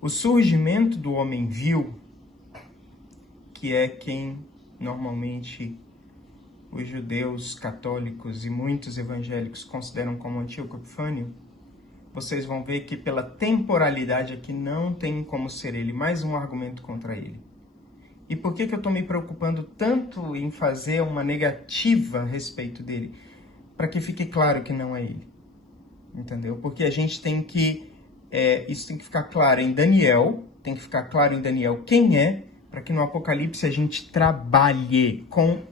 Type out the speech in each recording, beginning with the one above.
O surgimento do homem vil, que é quem normalmente os judeus católicos e muitos evangélicos consideram como Antíoco Epifânio, vocês vão ver que pela temporalidade aqui não tem como ser ele, mais um argumento contra ele. E por que eu estou me preocupando tanto em fazer uma negativa a respeito dele? Para que fique claro que não é ele. Entendeu? Porque a gente tem que... isso tem que ficar claro em Daniel, tem que ficar claro em Daniel quem é, para que no Apocalipse a gente trabalhe com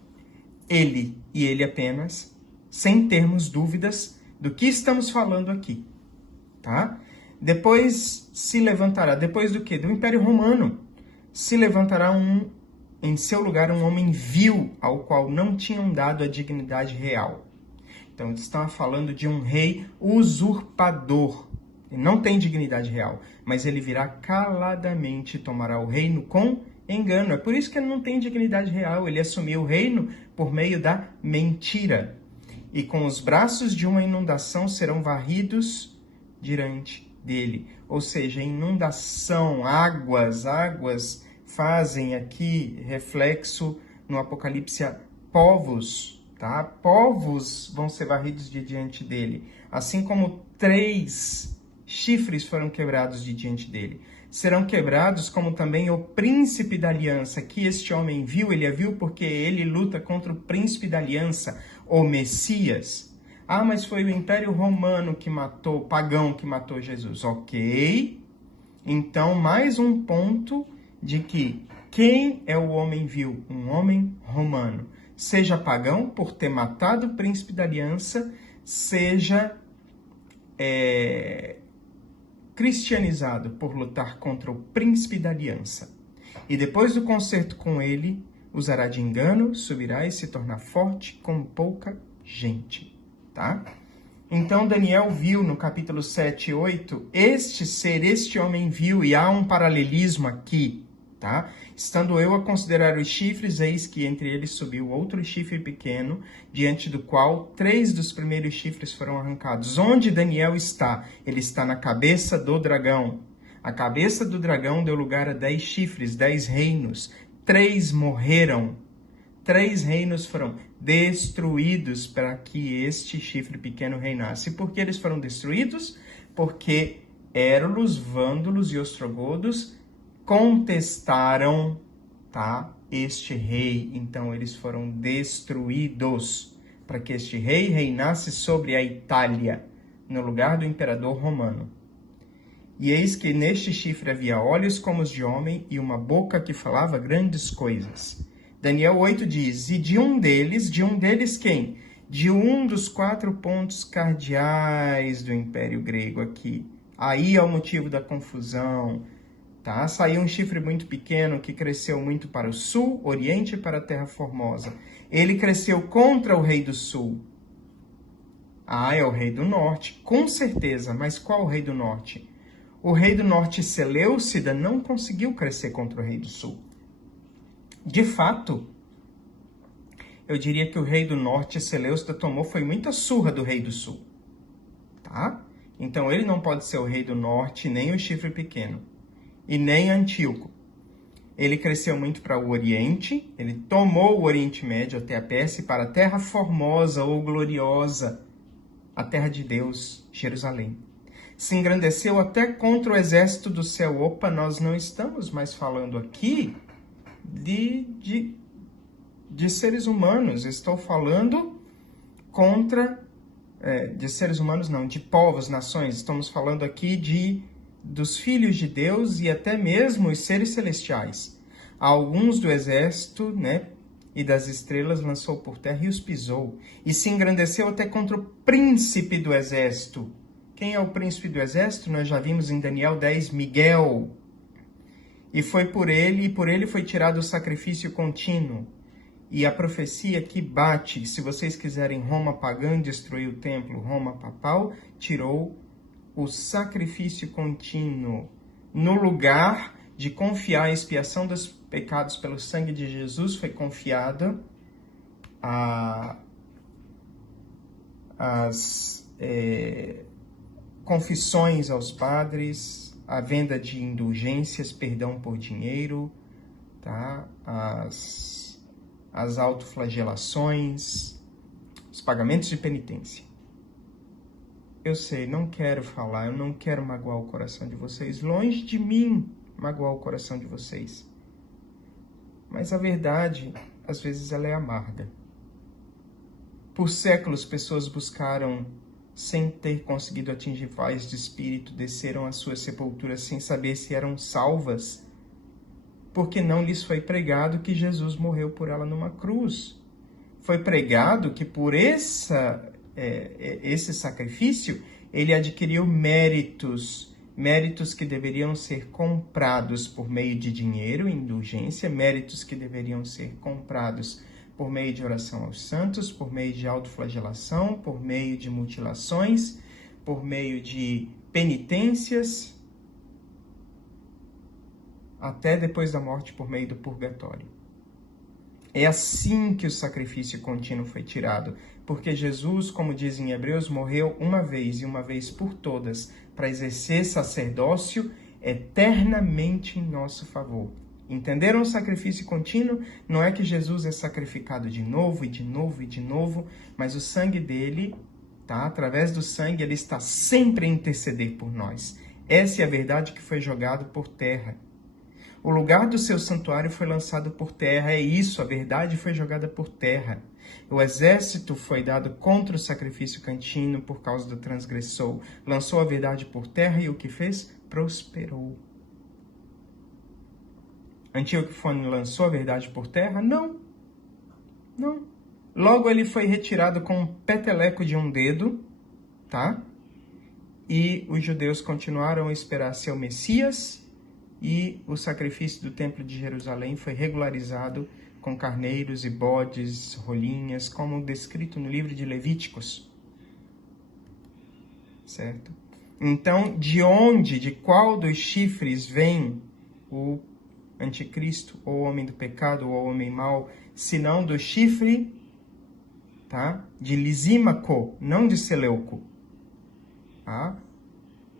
ele e ele apenas, sem termos dúvidas do que estamos falando aqui. Tá? Depois se levantará, depois do quê? Do Império Romano. Se levantará em seu lugar um homem vil, ao qual não tinham dado a dignidade real. Então, eles estão falando de um rei usurpador. Ele não tem dignidade real, mas ele virá caladamente e tomará o reino com engano. É por isso que ele não tem dignidade real. Ele assumiu o reino por meio da mentira. E com os braços de uma inundação serão varridos diante dele. Ou seja, inundação, águas fazem aqui reflexo no Apocalipse a povos, tá? Povos vão ser varridos de diante dele, assim como 3 chifres foram quebrados de diante dele. Serão quebrados como também o príncipe da aliança, que este homem viu, ele a viu porque ele luta contra o príncipe da aliança, o Messias. Ah, mas foi o Império Romano que matou, pagão que matou Jesus. Ok. Então, mais um ponto de que quem é o homem vil? Um homem romano. Seja pagão por ter matado o príncipe da aliança, seja cristianizado por lutar contra o príncipe da aliança. E depois do concerto com ele, usará de engano, subirá e se tornar forte com pouca gente. Tá? Então Daniel viu no capítulo 7 e 8, este homem viu, e há um paralelismo aqui, tá? Estando eu a considerar os chifres, eis que entre eles subiu outro chifre pequeno, diante do qual 3 dos primeiros chifres foram arrancados. Onde Daniel está? Ele está na cabeça do dragão. A cabeça do dragão deu lugar a 10 chifres, 10 reinos. 3 morreram. 3 reinos foram destruídos para que este chifre pequeno reinasse. Por que eles foram destruídos? Porque Érulos, Vândalos e Ostrogodos contestaram, tá, este rei. Então eles foram destruídos para que este rei reinasse sobre a Itália, no lugar do imperador romano. E eis que neste chifre havia olhos como os de homem e uma boca que falava grandes coisas. Daniel 8 diz, e de um deles quem? De um dos 4 pontos cardeais do Império Grego aqui. Aí é o motivo da confusão, tá? Saiu um chifre muito pequeno que cresceu muito para o sul, oriente e para a Terra Formosa. Ele cresceu contra o rei do sul. Ah, é o rei do norte, com certeza, mas qual o rei do norte? O rei do norte, Seleucida, não conseguiu crescer contra o rei do sul. De fato, eu diria que o rei do norte, Seleucida, foi muita surra do rei do sul. Tá? Então, ele não pode ser o rei do norte, nem o chifre pequeno, e nem Antíoco. Ele cresceu muito para o Oriente, ele tomou o Oriente Médio até a Pérsia, para a Terra Formosa ou Gloriosa, a terra de Deus, Jerusalém. Se engrandeceu até contra o exército do céu. Opa, nós não estamos mais falando aqui de seres humanos. Estou falando de seres humanos não, de povos, nações. Estamos falando aqui dos filhos de Deus e até mesmo os seres celestiais. Alguns do exército, né, e das estrelas lançou por terra e os pisou. E se engrandeceu até contra o príncipe do exército. Quem é o príncipe do exército? Nós já vimos em Daniel 10, Miguel. E por ele foi tirado o sacrifício contínuo. E a profecia que bate, se vocês quiserem, Roma pagã destruiu o templo, Roma papal tirou o sacrifício contínuo. No lugar de confiar a expiação dos pecados pelo sangue de Jesus, foi confiada as confissões aos padres, a venda de indulgências, perdão por dinheiro, tá? As autoflagelações, os pagamentos de penitência. Eu sei, não quero falar, eu não quero magoar o coração de vocês. Longe de mim magoar o coração de vocês. Mas a verdade, às vezes, ela é amarga. Por séculos, pessoas buscaram, sem ter conseguido atingir paz de espírito, desceram às suas sepulturas sem saber se eram salvas, porque não lhes foi pregado que Jesus morreu por ela numa cruz. Foi pregado que por esse sacrifício, ele adquiriu méritos que deveriam ser comprados por meio de dinheiro, indulgência, méritos que deveriam ser comprados por meio de oração aos santos, por meio de autoflagelação, por meio de mutilações, por meio de penitências, até depois da morte por meio do purgatório. É assim que o sacrifício contínuo foi tirado, porque Jesus, como diz em Hebreus, morreu uma vez e uma vez por todas, para exercer sacerdócio eternamente em nosso favor. Entenderam o sacrifício contínuo? Não é que Jesus é sacrificado de novo e de novo e de novo, mas o sangue dele, tá? Através do sangue, ele está sempre a interceder por nós. Essa é a verdade que foi jogada por terra. O lugar do seu santuário foi lançado por terra, é isso, a verdade foi jogada por terra. O exército foi dado contra o sacrifício contínuo por causa do transgressor. Lançou a verdade por terra e o que fez? Prosperou. Antíoco Epifânio lançou a verdade por terra? Não. Não. Logo ele foi retirado com um peteleco de um dedo, tá? E os judeus continuaram a esperar seu Messias, e o sacrifício do Templo de Jerusalém foi regularizado com carneiros e bodes, rolinhas, como descrito no livro de Levíticos. Certo? Então, de qual dos chifres vem o anticristo, ou homem do pecado, ou homem mau, senão do chifre, tá? De Lisímaco, não de Seleuco. Tá?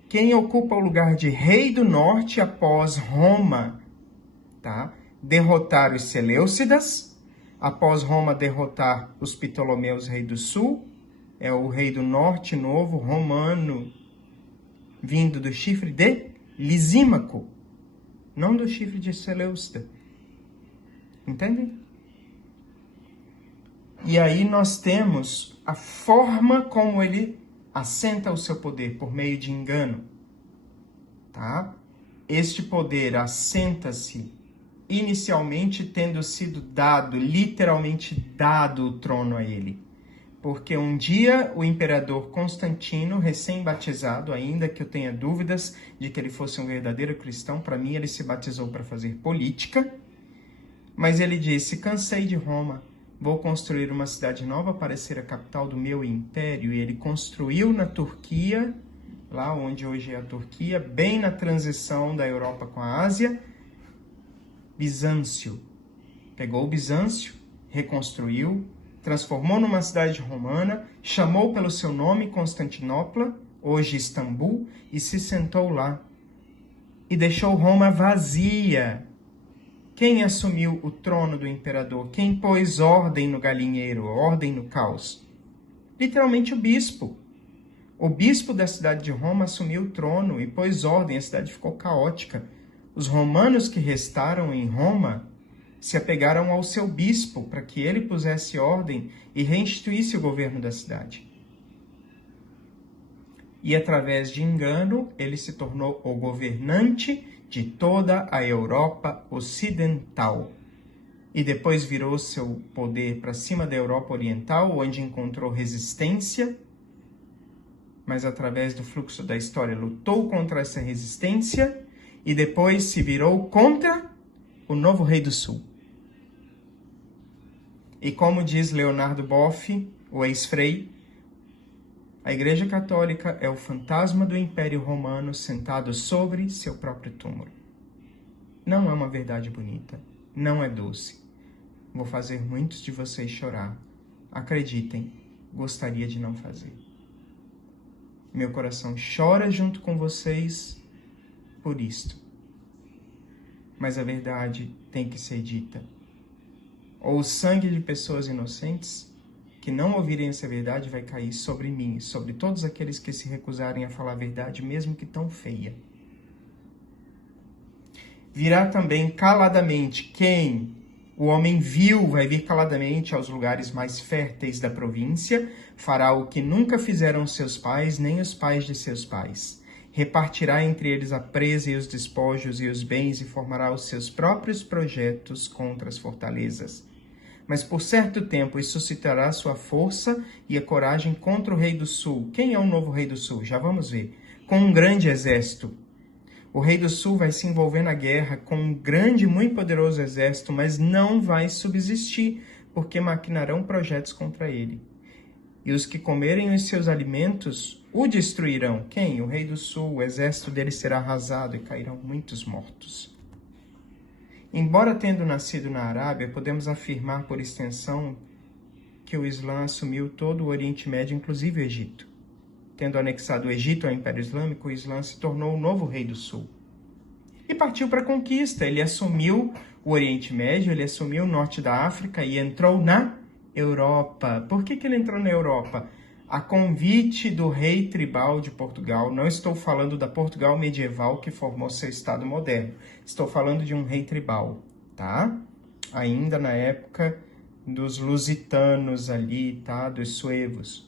Quem ocupa o lugar de rei do norte após Roma, tá? Derrotar os Seleucidas, após Roma derrotar os Ptolomeus, rei do sul, é o rei do norte novo, romano, vindo do chifre de Lisímaco, não do chifre de Seleucida. Entendem? E aí nós temos a forma como ele assenta o seu poder, por meio de engano. Tá? Este poder assenta-se inicialmente tendo sido dado, literalmente dado o trono a ele. Porque um dia o imperador Constantino, recém-batizado, ainda que eu tenha dúvidas de que ele fosse um verdadeiro cristão, para mim ele se batizou para fazer política, mas ele disse: cansei de Roma, vou construir uma cidade nova para ser a capital do meu império. E ele construiu na Turquia, lá onde hoje é a Turquia, bem na transição da Europa com a Ásia, Bizâncio. Pegou o Bizâncio, reconstruiu, transformou numa cidade romana, chamou pelo seu nome Constantinopla, hoje Istambul, e se sentou lá. E deixou Roma vazia. Quem assumiu o trono do imperador? Quem pôs ordem no galinheiro, ordem no caos? Literalmente o bispo. O bispo da cidade de Roma assumiu o trono e pôs ordem, a cidade ficou caótica. Os romanos que restaram em Roma se apegaram ao seu bispo para que ele pusesse ordem e reinstituísse o governo da cidade. E através de engano, ele se tornou o governante de toda a Europa Ocidental. E depois virou seu poder para cima da Europa Oriental, onde encontrou resistência, mas através do fluxo da história lutou contra essa resistência e depois se virou contra o novo rei do sul. E como diz Leonardo Boff, o ex-frei, a Igreja Católica é o fantasma do Império Romano sentado sobre seu próprio túmulo. Não é uma verdade bonita, não é doce. Vou fazer muitos de vocês chorar. Acreditem, gostaria de não fazer. Meu coração chora junto com vocês, por isto. Mas a verdade tem que ser dita. Ou o sangue de pessoas inocentes que não ouvirem essa verdade vai cair sobre mim e sobre todos aqueles que se recusarem a falar a verdade, mesmo que tão feia. Virá também caladamente quem o homem vil vai vir caladamente aos lugares mais férteis da província, fará o que nunca fizeram seus pais, nem os pais de seus pais. Repartirá entre eles a presa e os despojos e os bens e formará os seus próprios projetos contra as fortalezas. Mas por certo tempo suscitará sua força e a coragem contra o rei do sul. Quem é o novo rei do sul? Já vamos ver. Com um grande exército. O rei do sul vai se envolver na guerra com um grande e muito poderoso exército, mas não vai subsistir, porque maquinarão projetos contra ele. E os que comerem os seus alimentos o destruirão. Quem? O rei do sul. O exército dele será arrasado e cairão muitos mortos. Embora tendo nascido na Arábia, podemos afirmar por extensão que o Islã assumiu todo o Oriente Médio, inclusive o Egito. Tendo anexado o Egito ao Império Islâmico, o Islã se tornou o novo rei do sul. E partiu para a conquista. Ele assumiu o Oriente Médio, ele assumiu o norte da África e entrou na Europa. Por que ele entrou na Europa? A convite do rei tribal de Portugal. Não estou falando da Portugal medieval que formou seu Estado moderno. Estou falando de um rei tribal, tá? Ainda na época dos lusitanos ali, tá? Dos suevos.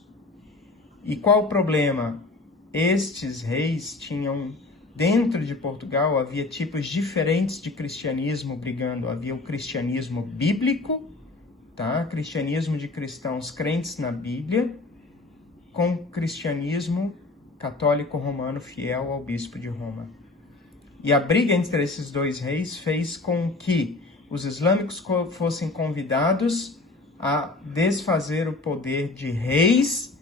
E qual o problema? Estes reis tinham, dentro de Portugal, havia tipos diferentes de cristianismo brigando. Havia o cristianismo bíblico, tá? Cristianismo de cristãos crentes na Bíblia, com o cristianismo católico romano fiel ao bispo de Roma. E a briga entre esses dois reis fez com que os islâmicos fossem convidados a desfazer o poder de reis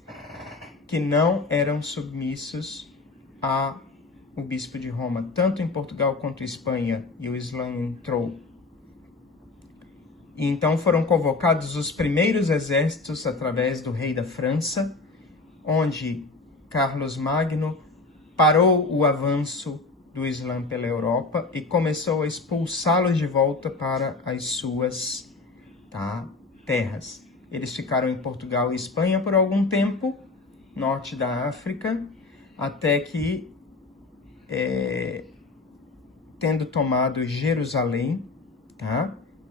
que não eram submissos ao bispo de Roma, tanto em Portugal quanto em Espanha, e o Islã entrou. E então foram convocados os primeiros exércitos através do rei da França, onde Carlos Magno parou o avanço do Islã pela Europa e começou a expulsá-los de volta para as suas terras. Eles ficaram em Portugal e Espanha por algum tempo, norte da África, até que, tendo tomado Jerusalém,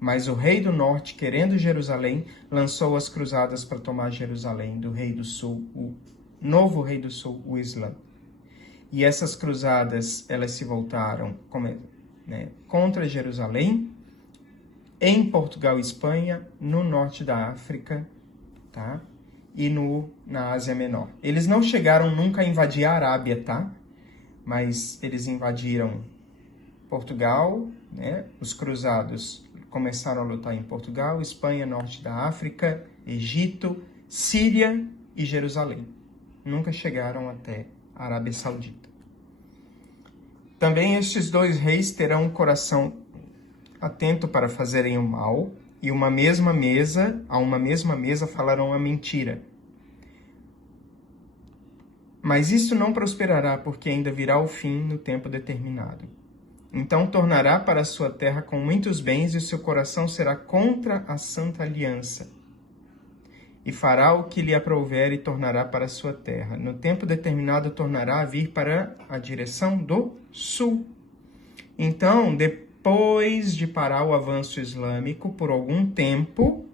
mas o rei do norte, querendo Jerusalém, lançou as cruzadas para tomar Jerusalém do rei do sul, o novo rei do sul, o Islã. E essas cruzadas, elas se voltaram contra Jerusalém, em Portugal e Espanha, no norte da África, e na Ásia Menor. Eles não chegaram nunca a invadir a Arábia, mas eles invadiram Portugal, os cruzados começaram a lutar em Portugal, Espanha, norte da África, Egito, Síria e Jerusalém. Nunca chegaram até a Arábia Saudita. Também estes dois reis terão um coração atento para fazerem o mal, e a uma mesma mesa falarão a mentira. Mas isso não prosperará, porque ainda virá o fim no tempo determinado. Então tornará para a sua terra com muitos bens, e o seu coração será contra a santa aliança. E fará o que lhe aprouver e tornará para a sua terra. No tempo determinado tornará a vir para a direção do sul. Então, depois de parar o avanço islâmico por algum tempo,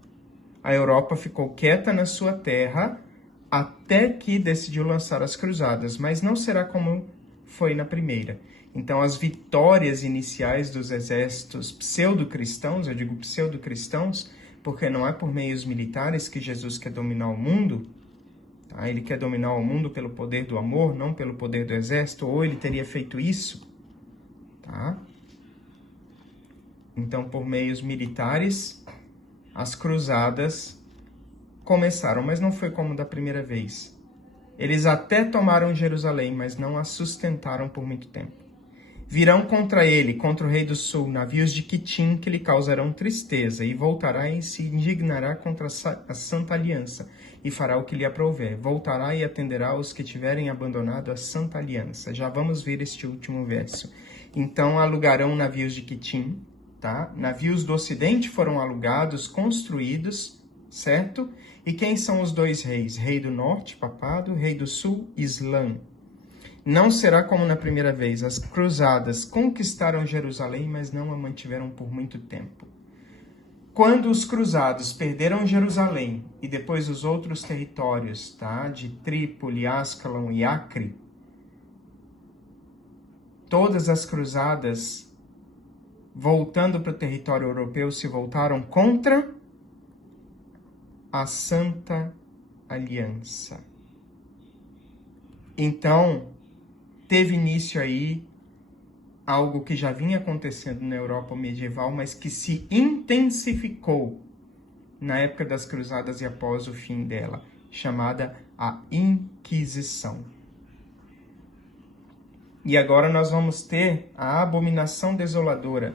a Europa ficou quieta na sua terra até que decidiu lançar as cruzadas, mas não será como foi na primeira. Então, as vitórias iniciais dos exércitos pseudo-cristãos, eu digo pseudo-cristãos, porque não é por meios militares que Jesus quer dominar o mundo, Ele quer dominar o mundo pelo poder do amor, não pelo poder do exército, ou ele teria feito isso, Então, por meios militares, as cruzadas começaram, mas não foi como da primeira vez. Eles até tomaram Jerusalém, mas não a sustentaram por muito tempo. Virão contra ele, contra o rei do sul, navios de Quitim que lhe causarão tristeza, e voltará e se indignará contra a santa aliança, e fará o que lhe aprouver. Voltará e atenderá os que tiverem abandonado a santa aliança. Já vamos ver este último verso. Então alugarão navios de Quitim, tá? Navios do ocidente foram alugados, construídos, certo? E quem são os dois reis? Rei do norte, papado, rei do sul, Islã. Não será como na primeira vez. As cruzadas conquistaram Jerusalém, mas não a mantiveram por muito tempo. Quando os cruzados perderam Jerusalém e depois os outros territórios, tá, de Trípoli, Ascalon e Acre, todas as cruzadas, voltando para o território europeu, se voltaram contra a Santa Aliança. Então, teve início aí algo que já vinha acontecendo na Europa medieval, mas que se intensificou na época das cruzadas e após o fim dela, chamada a Inquisição. E agora nós vamos ter a abominação desoladora.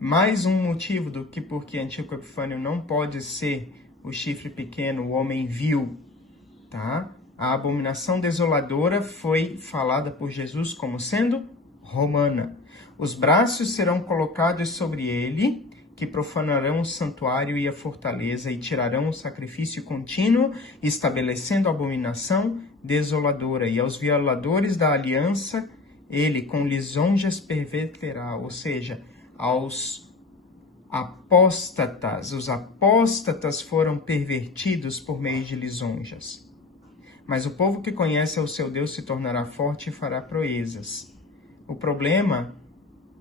Mais um motivo do que porque Antíoco Epifânio não pode ser o chifre pequeno, o homem vil, tá? A abominação desoladora foi falada por Jesus como sendo romana. Os braços serão colocados sobre ele, que profanarão o santuário e a fortaleza, e tirarão o sacrifício contínuo, estabelecendo a abominação desoladora. E aos violadores da aliança, ele com lisonjas perverterá, ou seja, aos apóstatas. Os apóstatas foram pervertidos por meio de lisonjas. Mas o povo que conhece ao seu Deus se tornará forte e fará proezas. O problema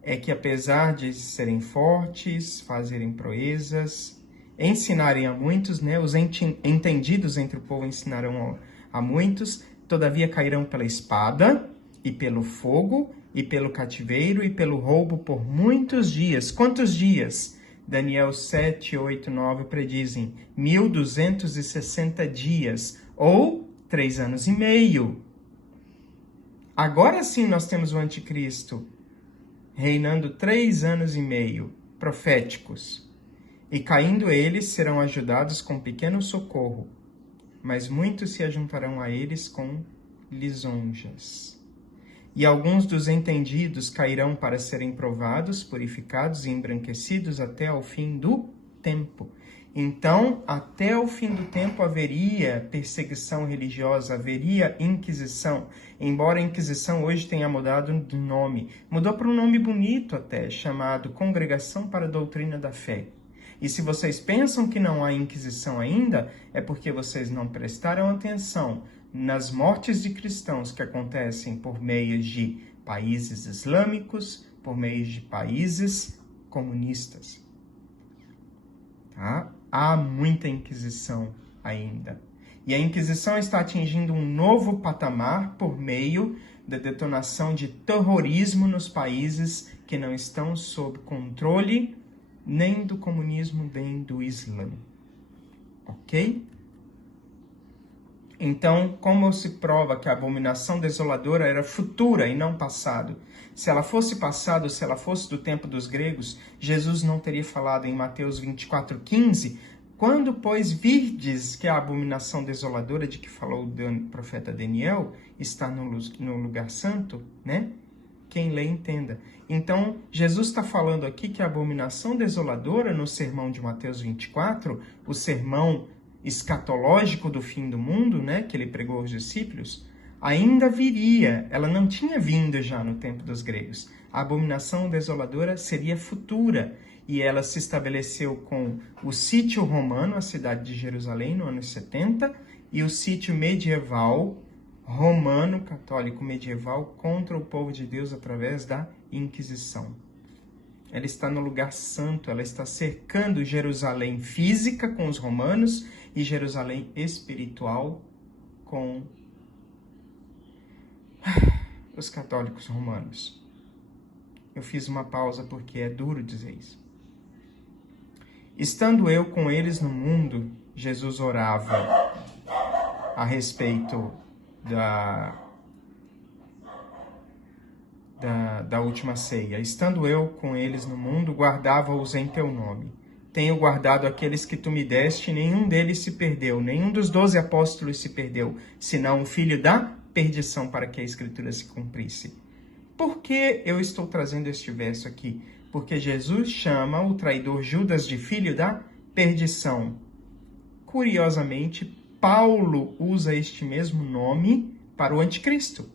é que, apesar de serem fortes, fazerem proezas, ensinarem a muitos, né? Os entendidos entre o povo ensinarão a muitos, todavia cairão pela espada, e pelo fogo, e pelo cativeiro, e pelo roubo por muitos dias. Quantos dias? Daniel 7, 8, 9 predizem 1260 dias, ou 3 anos e meio. Agora sim nós temos o anticristo reinando 3 anos e meio, proféticos. E caindo eles, serão ajudados com pequeno socorro, mas muitos se ajuntarão a eles com lisonjas. E alguns dos entendidos cairão para serem provados, purificados e embranquecidos até ao fim do tempo. Então, até o fim do tempo haveria perseguição religiosa, haveria Inquisição. Embora a Inquisição hoje tenha mudado de nome. Mudou para um nome bonito até, chamado Congregação para a Doutrina da Fé. E se vocês pensam que não há Inquisição ainda, é porque vocês não prestaram atenção nas mortes de cristãos que acontecem por meio de países islâmicos, por meio de países comunistas. Tá? Há muita Inquisição ainda. E a Inquisição está atingindo um novo patamar por meio da detonação de terrorismo nos países que não estão sob controle nem do comunismo, nem do Islã. Ok? Então, como se prova que a abominação desoladora era futura e não passado? Se ela fosse passado, se ela fosse do tempo dos gregos, Jesus não teria falado em Mateus 24:15, quando, pois, virdes que a abominação desoladora de que falou o profeta Daniel está no lugar santo, né? Quem lê, entenda. Então, Jesus está falando aqui que a abominação desoladora no sermão de Mateus 24, o sermão escatológico do fim do mundo, né, que ele pregou aos discípulos, ainda viria. Ela não tinha vindo já no tempo dos gregos. A abominação desoladora seria futura. E ela se estabeleceu com o sítio romano, a cidade de Jerusalém, no ano 70, e o sítio medieval, romano, católico medieval, contra o povo de Deus através da Inquisição. Ela está no lugar santo, ela está cercando Jerusalém física com os romanos e Jerusalém espiritual com os católicos romanos. Eu fiz uma pausa porque é duro dizer isso. Estando eu com eles no mundo, Jesus orava a respeito da última ceia. Estando eu com eles no mundo, guardava-os em teu nome. Tenho guardado aqueles que tu me deste, nenhum deles se perdeu, nenhum dos 12 apóstolos se perdeu, senão o filho da perdição, para que a Escritura se cumprisse. Por que eu estou trazendo este verso aqui? Porque Jesus chama o traidor Judas de filho da perdição. Curiosamente, Paulo usa este mesmo nome para o anticristo.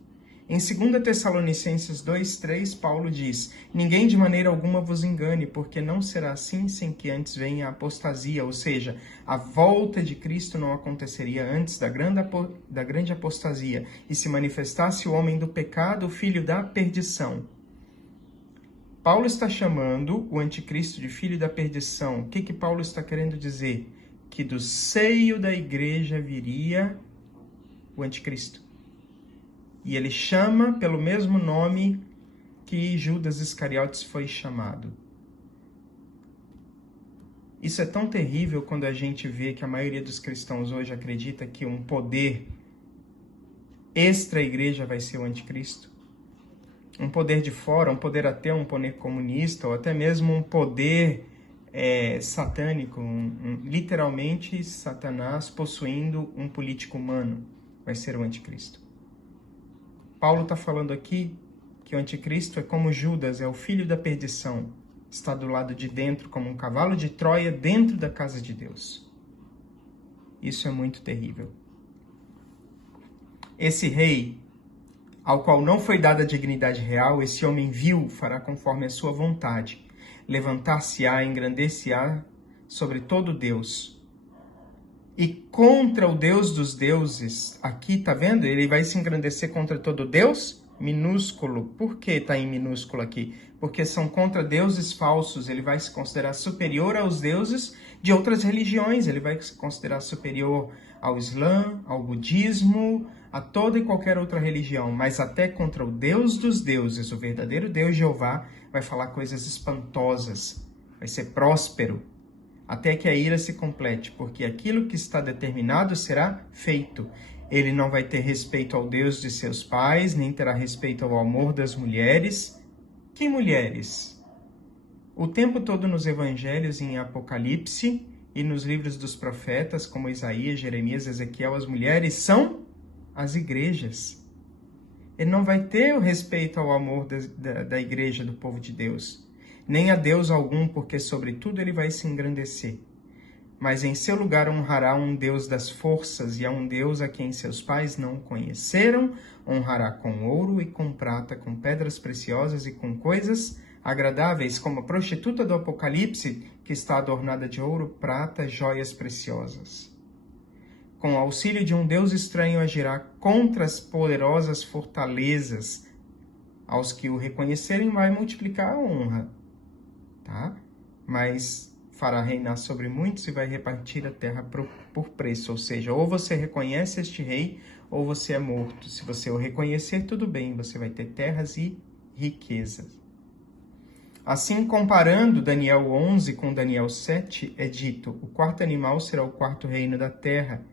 Em 2 Tessalonicenses 2:3, Paulo diz: ninguém de maneira alguma vos engane, porque não será assim sem que antes venha a apostasia, ou seja, a volta de Cristo não aconteceria antes da grande apostasia, e se manifestasse o homem do pecado, o filho da perdição. Paulo está chamando o anticristo de filho da perdição. O que Paulo está querendo dizer? Que do seio da igreja viria o anticristo. E ele chama pelo mesmo nome que Judas Iscariotes foi chamado. Isso é tão terrível quando a gente vê que a maioria dos cristãos hoje acredita que um poder extra-igreja vai ser o anticristo. Um poder de fora, um poder ateu, um poder comunista, ou até mesmo um poder satânico, literalmente Satanás possuindo um político humano, vai ser o anticristo. Paulo está falando aqui que o anticristo é como Judas, é o filho da perdição, está do lado de dentro como um cavalo de Troia dentro da casa de Deus. Isso é muito terrível. Esse rei, ao qual não foi dada a dignidade real, esse homem vil fará conforme a sua vontade, levantar-se-á, engrandecer-se-á sobre todo Deus. E contra o Deus dos deuses, aqui, tá vendo? Ele vai se engrandecer contra todo Deus? Minúsculo. Por que está em minúsculo aqui? Porque são contra deuses falsos. Ele vai se considerar superior aos deuses de outras religiões. Ele vai se considerar superior ao Islã, ao budismo, a toda e qualquer outra religião. Mas até contra o Deus dos deuses, o verdadeiro Deus Jeová, vai falar coisas espantosas. Vai ser próspero. Até que a ira se complete, porque aquilo que está determinado será feito. Ele não vai ter respeito ao Deus de seus pais, nem terá respeito ao amor das mulheres. Que mulheres? O tempo todo nos evangelhos, em Apocalipse e nos livros dos profetas, como Isaías, Jeremias, Ezequiel, as mulheres são as igrejas. Ele não vai ter o respeito ao amor da igreja, do povo de Deus. Nem a Deus algum, porque sobre tudo ele vai se engrandecer. Mas em seu lugar honrará um Deus das forças, e a um Deus a quem seus pais não conheceram, honrará com ouro e com prata, com pedras preciosas e com coisas agradáveis, como a prostituta do Apocalipse, que está adornada de ouro, prata, joias preciosas. Com o auxílio de um Deus estranho agirá contra as poderosas fortalezas. Aos que o reconhecerem vai multiplicar a honra. Tá? Mas fará reinar sobre muitos e vai repartir a terra por preço. Ou seja, ou você reconhece este rei, ou você é morto. Se você o reconhecer, tudo bem, você vai ter terras e riquezas. Assim, comparando Daniel 11 com Daniel 7, é dito: o quarto animal será o quarto reino da terra,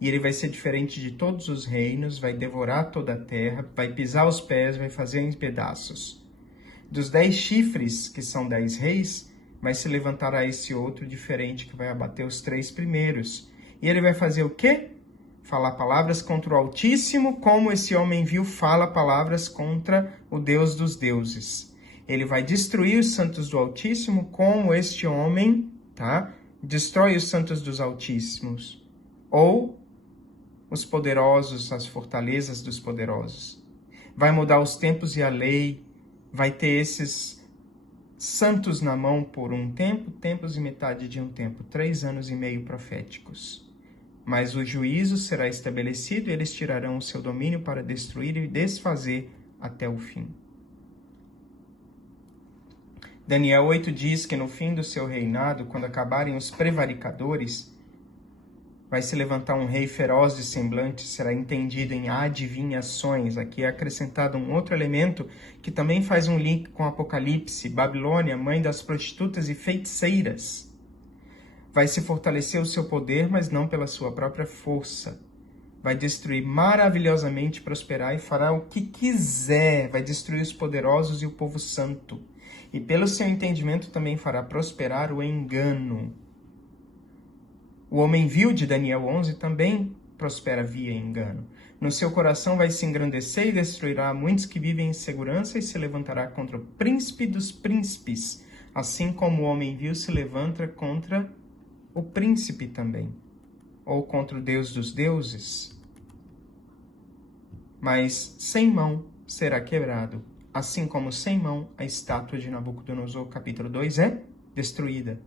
e ele vai ser diferente de todos os reinos, vai devorar toda a terra, vai pisar os pés, vai fazer em pedaços. Dos 10 chifres, que são 10 reis, mas se levantará esse outro diferente, que vai abater os 3 primeiros. E ele vai fazer o quê? Falar palavras contra o Altíssimo, como esse homem vil fala palavras contra o Deus dos deuses. Ele vai destruir os santos do Altíssimo, como este homem, tá? Destrói os santos dos Altíssimos. Ou os poderosos, as fortalezas dos poderosos. Vai mudar os tempos e a lei. Vai ter esses santos na mão por um tempo, tempos e metade de um tempo, 3 anos e meio proféticos. Mas o juízo será estabelecido e eles tirarão o seu domínio para destruir e desfazer até o fim. Daniel 8 diz que no fim do seu reinado, quando acabarem os prevaricadores, vai se levantar um rei feroz de semblante, será entendido em adivinhações. Aqui é acrescentado um outro elemento que também faz um link com Apocalipse. Babilônia, mãe das prostitutas e feiticeiras. Vai se fortalecer o seu poder, mas não pela sua própria força. vai destruir maravilhosamente, prosperar e fará o que quiser, vai destruir os poderosos e o povo santo. E pelo seu entendimento também fará prosperar o engano. O homem vil de Daniel 11 também prospera via engano. No seu coração vai se engrandecer e destruirá muitos que vivem em segurança e se levantará contra o príncipe dos príncipes, assim como o homem vil se levanta contra o príncipe também, ou contra o Deus dos deuses. Mas sem mão será quebrado, assim como sem mão a estátua de Nabucodonosor, capítulo 2, é destruída.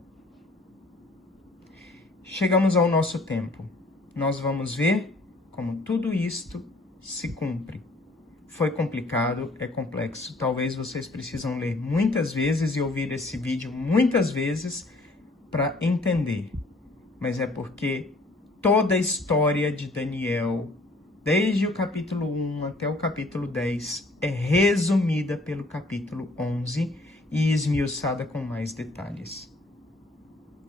Chegamos ao nosso tempo. Nós vamos ver como tudo isto se cumpre. Foi complicado, é complexo. Talvez vocês precisam ler muitas vezes e ouvir esse vídeo muitas vezes para entender. Mas é porque toda a história de Daniel, desde o capítulo 1 até o capítulo 10, é resumida pelo capítulo 11 e esmiuçada com mais detalhes.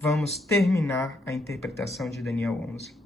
Vamos terminar a interpretação de Daniel 11.